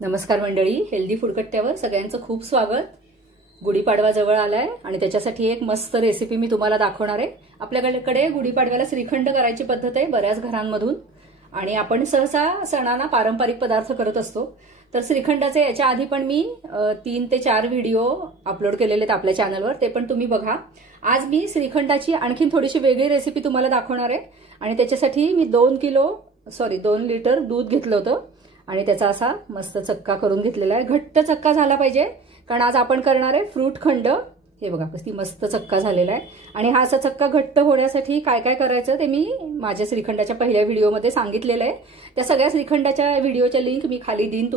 नमस्कार मंडळी, healthy food कट्ट्यावर सगळ्यांचं खूप स्वागत। गुढीपाडवा जवळ आलाय आणि त्याच्यासाठी एक मस्त रेसिपी मी तुम्हाला दाखवणार आहे। आपल्याकडे गुढीपाडव्याला श्रीखंड करायची पद्धत आहे बऱ्याच घरांमधून आणि आपण सहसा सणांना पारंपरिक पदार्थ करत असतो। तर श्रीखंडाचे याच्या आधी पण मी 3 ते 4 व्हिडिओ अपलोड केलेले आहेत आपल्या चॅनलवर, ते पण तुम्ही बघा। आज मी श्रीखंडाची आणखीन थोडीशी वेगळी रेसिपी तुम्हाला दाखवणार आहे आणि त्याच्यासाठी मी 2 लिटर दूध घेतलं होतं आणि त्याचा असा मस्त चक्का करून घेतलेला आहे। घट्ट चक्का झाला पाहिजे कारण आज आपण करणार आहे फ्रूट खंड। हे बघा किती मस्त चक्का झालेला आहे आणि हा असा चक्का घट्ट होण्यासाठी काय काय करायचं ते मी माझ्या श्रीखंडाच्या पहिल्या व्हिडिओमध्ये सांगितलेलं आहे। त्या सगळ्या श्रीखंडाच्या व्हिडिओच्या लिंक मी खाली देईन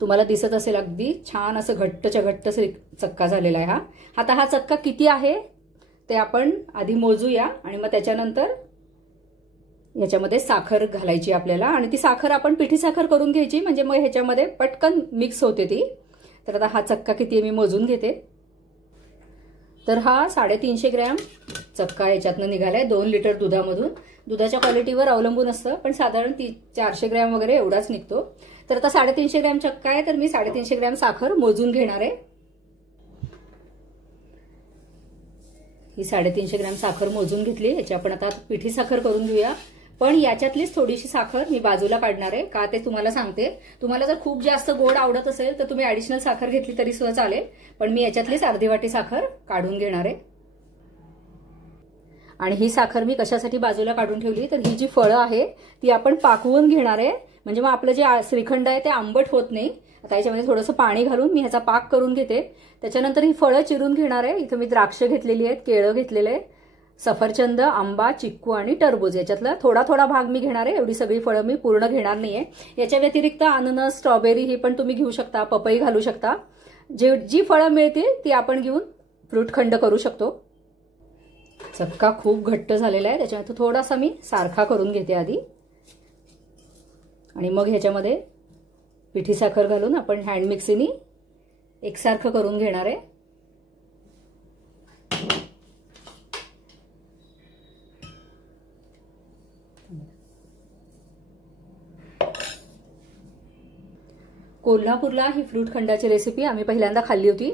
तुम्हाला दिसत असेल। अगदी छान असं घट्टच्या घट्ट चक्का झालेला आहे हा। आता हा चक्का किती आहे ते आपण आधी मोजूया आणि मग त्याच्यानंतर याच्यामध्ये साखर घालायची आपल्याला आणि ती साखर आपण पिठी साखर करून घ्यायची, म्हणजे मग ह्याच्यामध्ये पटकन मिक्स होते ती। तर आता हा चक्का किती आहे मी मोजून घेते। तर हा 350 ग्रॅम चक्का याच्यातनं निघालाय 2 लिटर दुधामधून। दुधाच्या क्वालिटीवर अवलंबून असतं पण साधारण 400 ग्रॅम वगैरे एवढाच निघतो। तर आता 350 ग्रॅम चक्का आहे तर मी 350 ग्रॅम साखर मोजून घेणार आहे। ही 350 ग्रॅम साखर मोजून घेतली। याची आपण आता पिठी साखर करून घेऊया, पण याच्यातलीच थोडीशी साखर मी बाजूला काढणार आहे। का ते तुम्हाला सांगते। तुम्हाला जर खूप जास्त गोड आवडत असेल तर तुम्ही ऍडिशनल साखर घेतली तरी सुद्धा चालेल, पण मी याच्यातलीच अर्धी वाटी साखर काढून घेणार आहे। आणि ही साखर मी कशासाठी बाजूला काढून ठेवली तर ही जी फळं आहे ती आपण पाकवून घेणार आहे, म्हणजे मग आपलं जे श्रीखंड आहे ते आंबट होत नाही। आता याच्यामध्ये थोडंसं पाणी घालून मी ह्याचा पाक करून घेते। त्याच्यानंतर ही फळं चिरून घेणार आहे। इथं मी द्राक्ष घेतलेली आहेत, केळं घेतलेले आहे, सफरचंद, आंबा, चिक्कू आणि टरबूज याच्यातला थोडा थोडा भाग मी घेणार आहे। एवढी सगळी फळं मी पूर्ण घेणार नाहीये। याच्या व्यतिरिक्त अननस, स्ट्रॉबेरी ही पण तुम्ही घेऊ शकता, पपई घालू शकता। जी फळं मिळतील ती आपण घेऊन फ्रूट खंड करू शकतो। चक्का खूप घट्ट झालेला आहे, त्याच्यामध्ये थोडासा मी सारखा करून घेते आधी आणि मग ह्याच्यामध्ये पिठी साखर घालून आपण हँड मिक्सीने एकसारखं करून घेणार आहे। कोल्हापूरला ही फ्रूट खंडाची रेसिपी आम्ही पहिल्यांदा खाल्ली होती,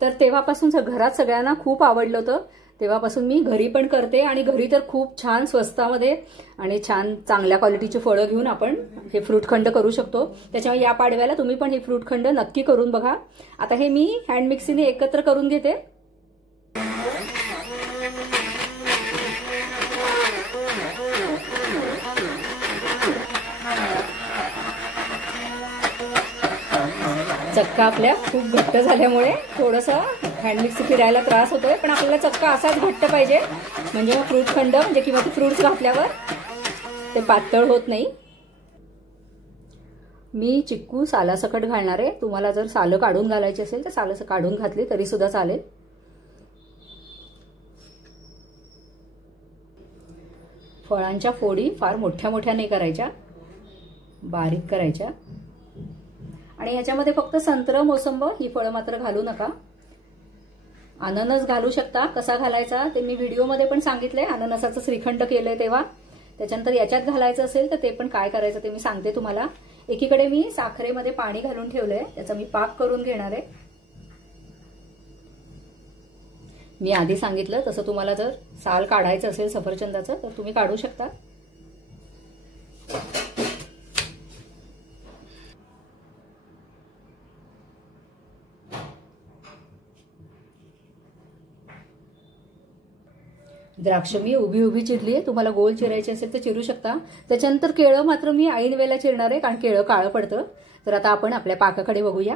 तर तेव्हापासून घरात सगळ्यांना खूप आवडलं होतं। तेव्हापासून मी घरी पण करते आणि घरी तर खूप छान स्वस्तामध्ये आणि छान चांगल्या क्वालिटीची फळं घेऊन आपण हे फ्रूट खंड करू शकतो। त्याच्यामुळे या पाडव्याला तुम्ही पण हे फ्रूट खंड नक्की करून बघा। आता हे मी हँड मिक्सीने एकत्र करून घेते। चक्का आपल्या खूप घट्ट झाल्यामुळे थोडंसं हँड मिक्सी फिरायला त्रास होतोय, पण आपल्याला चक्का असाच घट्ट पाहिजे, म्हणजे मग फ्रूट खंड म्हणजे किंवा ते फ्रूट्स घातल्यावर ते पातळ होत नाही। मी चिक्कू सालासकट घालणार आहे। तुम्हाला जर सालं काढून घालायची असेल तर सालं काढून घातली तरी सुद्धा चालेल। फळांच्या फोडी फार मोठ्या मोठ्या नाही करायच्या, बारीक करायच्या आणि याच्यामध्ये फक्त संत्र, मोसंबी ही फळं मात्र घालू नका। अननस घालू शकता, कसा घालायचा ते मी व्हिडिओमध्ये पण सांगितलंय, अननसाचं श्रीखंड केलंय तेव्हा। त्याच्यानंतर याच्यात घालायचं असेल तर ते पण काय करायचं ते मी सांगते तुम्हाला। एकीकडे मी साखरेमध्ये पाणी घालून ठेवलंय, त्याचा मी पाक करून घेणार आहे। मी आधी सांगितलं तसं तुम्हाला जर साल काढायचं असेल सफरचंदाचं तर तुम्ही काढू शकता। द्राक्ष मी उभी उभी चिरली आहे, तुम्हाला गोल चिरायची असेल तर चिरू शकता। त्याच्यानंतर केळं मात्र मी ऐन वेळेला चिरणार आहे कारण केळं काळं पडतं। तर आता आपण आपल्या पाकाकडे बघूया।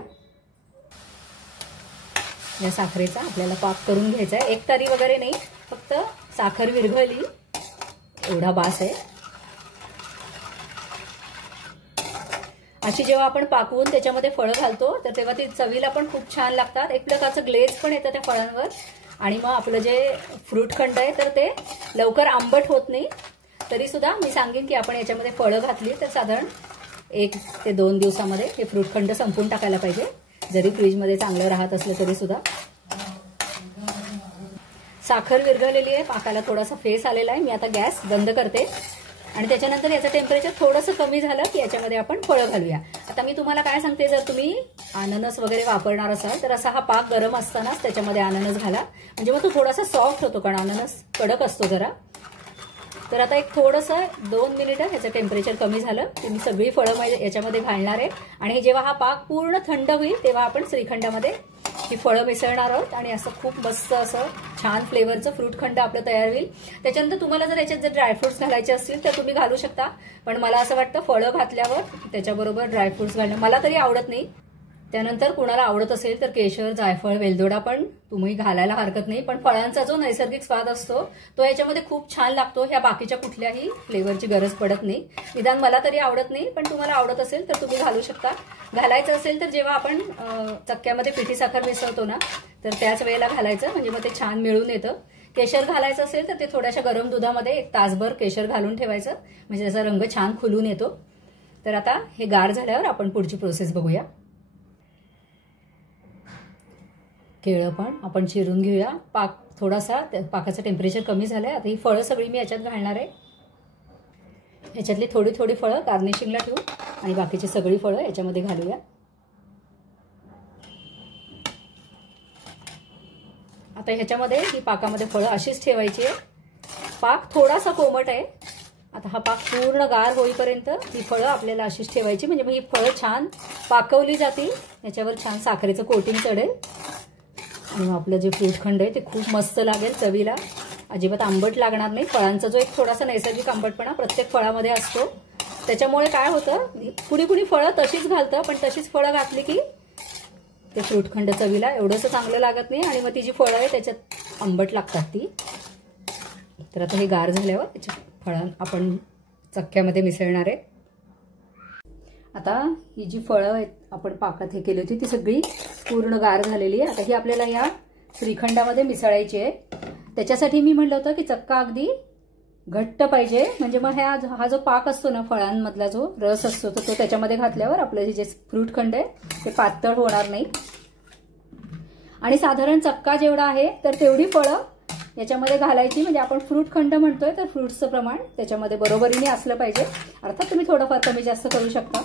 या साखरेचा आपल्याला पाक करून घ्यायचा आहे, एकतारी वगैरे नाही, फक्त साखर विरघळली एवढा बास आहे। अशी जेव्हा आपण पाकवून त्याच्यामध्ये फळं घालतो तर तेव्हा ती चवीला पण खूप छान लागतात, एक प्रकारचं ग्लेज पण येतं त्या फळांवर आणि मग आपलं जे फ्रूट खंड आहे तर ते लवकर आंबट होत नाही। तरी सुद्धा मी सांगेन की आपण याच्यामध्ये फळं घातली तर साधारण 1 ते 2 दिवसामध्ये हे फ्रूट खंड संपून टाकायला पाहिजे, जरी फ्रीजमध्ये चांगलं राहत असलं तरी सुद्धा। साखर विरघळलेली आहे, पाकाला थोडासा फेस आलेला आहे। मी आता गॅस बंद करते आणि त्याच्यानंतर याचं टेम्परेचर थोडंसं कमी झालं की याच्यामध्ये आपण फळं घालूया. आता मी तुम्हाला काय सांगते, जर तुम्ही अननस वगैरे वापरणार असाल तर असा हा पाक गरम असतानाच त्याच्यामध्ये अननस घाला, म्हणजे मग तो थोडासा सॉफ्ट होतो, कारण अननस कडक असतो जरा. तर आता एक थोडंसं 2 मिनिटं ह्याचं टेम्परेचर कमी झालं की मी सगळी फळं याच्यामध्ये घालणार आहे. आणि जेव्हा हा पाक पूर्ण थंड होईल तेव्हा आपण श्रीखंडामध्ये ही फळं मिसळणार आहोत आणि असं खूप मस्त असं छान फ्लेवरचं फ्रूटखंड आपलं तयार होईल. त्याच्यानंतर तुम्हाला जर याच्यात जर ड्रायफ्रुट्स घालायचे असतील तर तुम्ही घालू शकता, पण मला असं वाटतं फळं घातल्यावर त्याच्याबरोबर ड्रायफ्रुट्स घालणं मला तरी आवडत नाही. त्यानंतर कुणाला आवडत असेल तर केशर, जायफळ, वेलदोडा पण तुम्ही घालायला हरकत नाही, पण फळांचा जो नैसर्गिक स्वाद असतो तो याच्यामध्ये खूप छान लागतो. ह्या बाकीच्या कुठल्याही फ्लेवरची गरज पडत नाही. निदान मला तरी आवडत नाही, पण तुम्हाला आवडत असेल तर तुम्ही घालू शकता. घालायचं असेल तर जेव्हा आपण चक्क्यामध्ये पिठी साखर मिसळतो ना, तर त्याच वेळेला घालायचं, म्हणजे मग ते छान मिळून येतं. केशर घालायचं असेल तर ते थोड्याशा गरम दुधामध्ये 1 तासभर केशर घालून ठेवायचं, म्हणजे त्याचा रंग छान खुलून येतो. तर आता हे गार झाल्यावर आपण पुढची प्रोसेस बघूया. केळं पण आपण चिरून घेऊया. पाक थोडासा पाकाचं टेम्परेचर कमी झालंय. आता ही फळं सगळी मी याच्यात घालणार आहे. याच्यातली थोडी थोडी फळं गार्निशिंगला ठेवू आणि बाकीची सगळी फळं याच्यामध्ये घालूया. आता ह्याच्यामध्ये ही पाकामध्ये फळं अशीच ठेवायची आहे. पाक थोडासा कोमट आहे. आता हा पाक पूर्ण गार होईपर्यंत ही फळं आपल्याला अशीच ठेवायची, म्हणजे मग ही फळं छान पाकवली जातील, याच्यावर छान साखरेचं कोटिंग चढेल आणि मग आपलं जे फ्रूटखंड आहे ते खूप मस्त लागेल चवीला. अजिबात आंबट लागणार नाही. फळांचा जो एक थोडासा नैसर्गिक आंबटपणा प्रत्येक फळामध्ये असतो, त्याच्यामुळे काय होतं, कुणी कुणी फळं तशीच घालतं, पण तशीच फळं घातली की ते फ्रूटखंड चवीला एवढंसं चांगलं लागत नाही आणि मग ती जी फळं आहे त्याच्यात आंबट लागतात ती. तर आता हे गार झाल्यावर त्याच्या फळं आपण चक्क्यामध्ये मिसळणार आहे. आता ही जी फळं आहेत आपण पाकात हे केली होती ती सगळी पूर्ण गार झालेली आहे. आता ही आपल्याला या श्रीखंडामध्ये मिसळायची आहे. त्याच्यासाठी मी म्हटलं होतं की चक्का अगदी घट्ट पाहिजे, म्हणजे मग हा जो पाक असतो ना, फळांमधला जो रस असतो तो त्याच्यामध्ये घातल्यावर आपलं जे फ्रूटखंड आहे ते पातळ होणार नाही. आणि साधारण चक्का जेवढा आहे तर तेवढी फळं याच्यामध्ये घालायची, म्हणजे आपण फ्रूटखंड म्हणतोय तर फ्रूट्सचं प्रमाण त्याच्यामध्ये बरोबरीने असलं पाहिजे. अर्थात तुम्ही थोडंफार कमी जास्त करू शकता.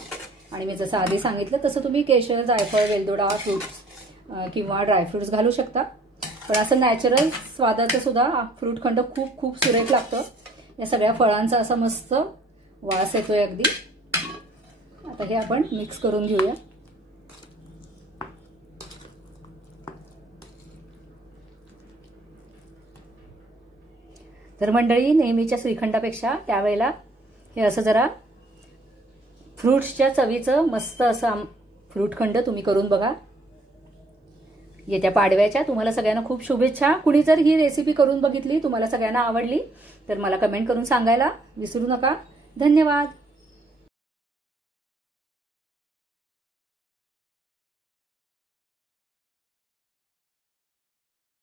आणि मी जसं आधी सांगितलं तसं तुम्ही केशर, जायफळ, वेलदोडा, फ्रूट्स किंवा ड्रायफ्रुट्स घालू शकता. पण असं नॅचरल स्वादाचं सुद्धा फ्रूटखंड खूप खूप सुरेख लागतं. या सगळ्या फळांचा असा मस्त वास येतोय अगदी. आता हे आपण मिक्स करून घेऊया. तर मंडळी, नेहमीच्या श्रीखंडापेक्षा त्यावेळेला हे असं जरा फ्रूट्सच्या चवीचं मस्त असं फ्रूटखंड तुम्ही करून बघा. येत्या पाडव्याच्या तुम्हाला सगळ्यांना खूप शुभेच्छा. कुणी जर ही रेसिपी करून बघितली, तुम्हाला सगळ्यांना आवडली तर मला कमेंट करून सांगायला विसरू नका. धन्यवाद.